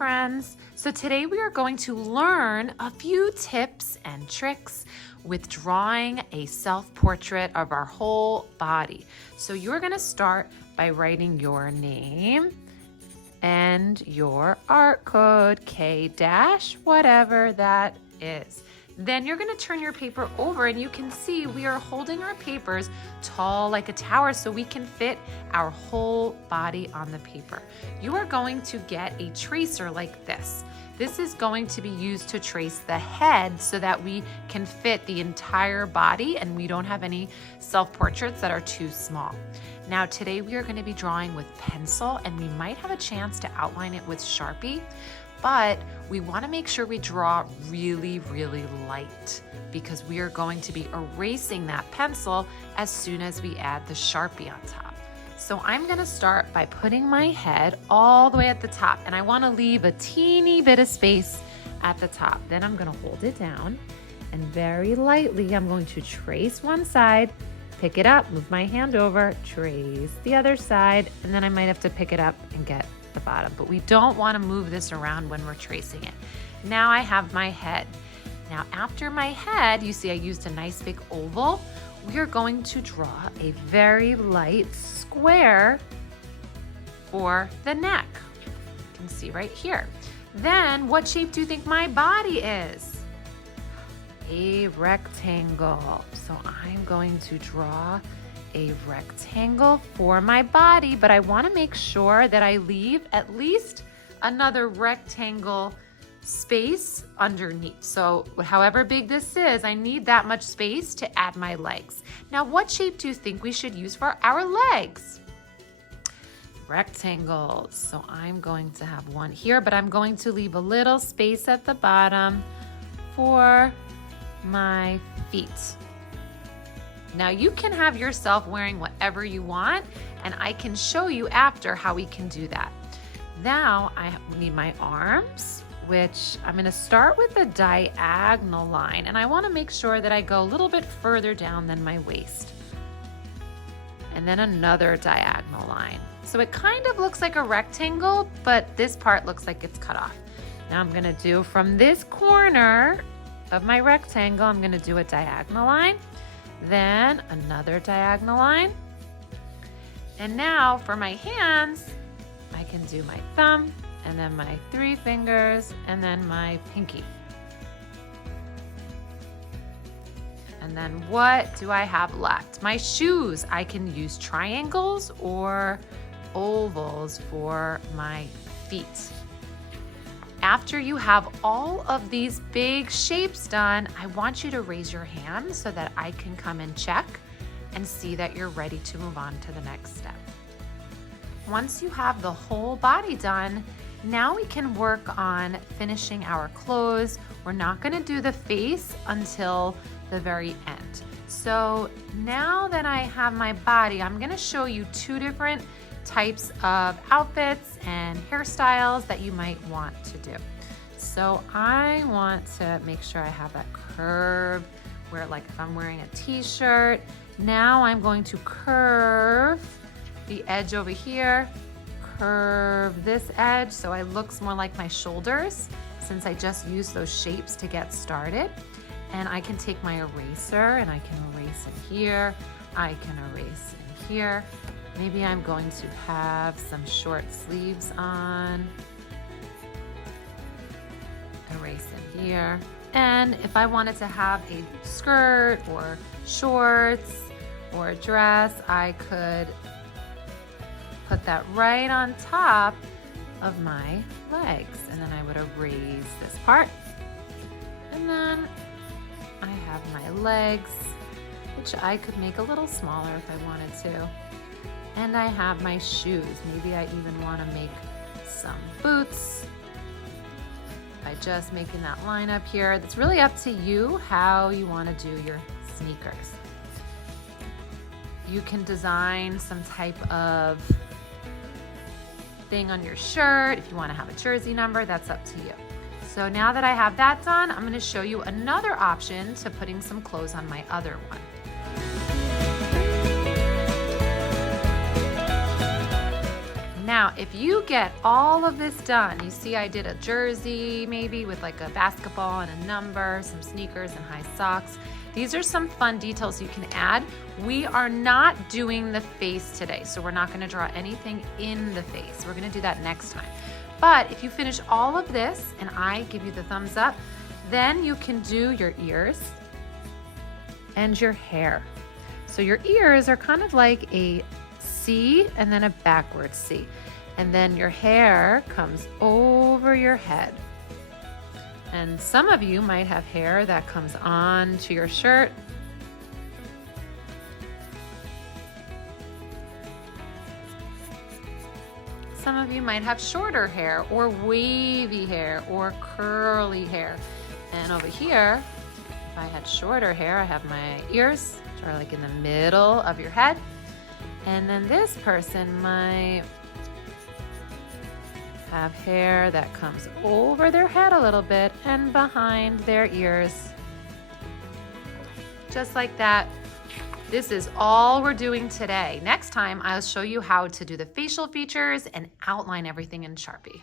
friends. So today we are going to learn a few tips and tricks with drawing a self-portrait of our whole body. So you're going to start by writing your name and your art code, K- whatever that is. Then you're going to turn your paper over and you can see we are holding our papers tall like a tower so we can fit our whole body on the paper. You are going to get a tracer like this. This is going to be used to trace the head so that we can fit the entire body and we don't have any self-portraits that are too small. Now today we are going to be drawing with pencil and we might have a chance to outline it with Sharpie. But we want to make sure we draw really, really light because we are going to be erasing that pencil as soon as we add the Sharpie on top. So I'm going to start by putting my head all the way at the top, and I want to leave a teeny bit of space at the top. Then I'm going to hold it down and very lightly I'm going to trace one side, pick it up, move my hand over, trace the other side, and then I might have to pick it up and get the bottom, but we don't want to move this around when we're tracing it. Now I have my head. Now after my head, you see I used a nice big oval. We are going to draw a very light square for the neck. You can see right here. Then what shape do you think my body is? A rectangle. So I'm going to draw a rectangle for my body, but I want to make sure that I leave at least another rectangle space underneath. So however big this is, I need that much space to add my legs. Now, what shape do you think we should use for our legs? Rectangles. So I'm going to have one here, but I'm going to leave a little space at the bottom for my feet. Now you can have yourself wearing whatever you want, and I can show you after how we can do that. Now I need my arms, which I'm going to start with a diagonal line, and I want to make sure that I go a little bit further down than my waist. And then another diagonal line. So it kind of looks like a rectangle, but this part looks like it's cut off. Now I'm going to do from this corner of my rectangle, I'm going to do a diagonal line. Then another diagonal line. And now for my hands, I can do my thumb and then my 3 fingers and then my pinky. And then what do I have left? My shoes. I can use triangles or ovals for my feet. After you have all of these big shapes done, I want you to raise your hand so that I can come and check and see that you're ready to move on to the next step. Once you have the whole body done, now we can work on finishing our clothes. We're not going to do the face until the very end. So now that I have my body, I'm going to show you 2 different types of outfits and hairstyles that you might want to do. So I want to make sure I have that curve where, like, if I'm wearing a t-shirt, now I'm going to curve the edge over here, curve this edge so it looks more like my shoulders since I just used those shapes to get started. And I can take my eraser and I can erase in here, I can erase in here. Maybe I'm going to have some short sleeves on. Erase in here. And if I wanted to have a skirt or shorts or a dress, I could put that right on top of my legs. And then I would erase this part. And then I have my legs, which I could make a little smaller if I wanted to. And I have my shoes. Maybe I even want to make some boots by just making that line up here. It's really up to you how you want to do your sneakers. You can design some type of thing on your shirt. If you want to have a jersey number, that's up to you. So now that I have that done, I'm going to show you another option to putting some clothes on my other one. Now, if you get all of this done, you see I did a jersey maybe with like a basketball and a number, some sneakers and high socks. These are some fun details you can add. We are not doing the face today, so we're not going to draw anything in the face. We're going to do that next time. But if you finish all of this and I give you the thumbs up, then you can do your ears and your hair. So your ears are kind of like a C and then a backward C. And then your hair comes over your head. And some of you might have hair that comes onto your shirt. Some of you might have shorter hair or wavy hair or curly hair. And over here, if I had shorter hair, I have my ears, which are like in the middle of your head. And then this person might have hair that comes over their head a little bit and behind their ears. Just like that. This is all we're doing today. Next time, I'll show you how to do the facial features and outline everything in Sharpie.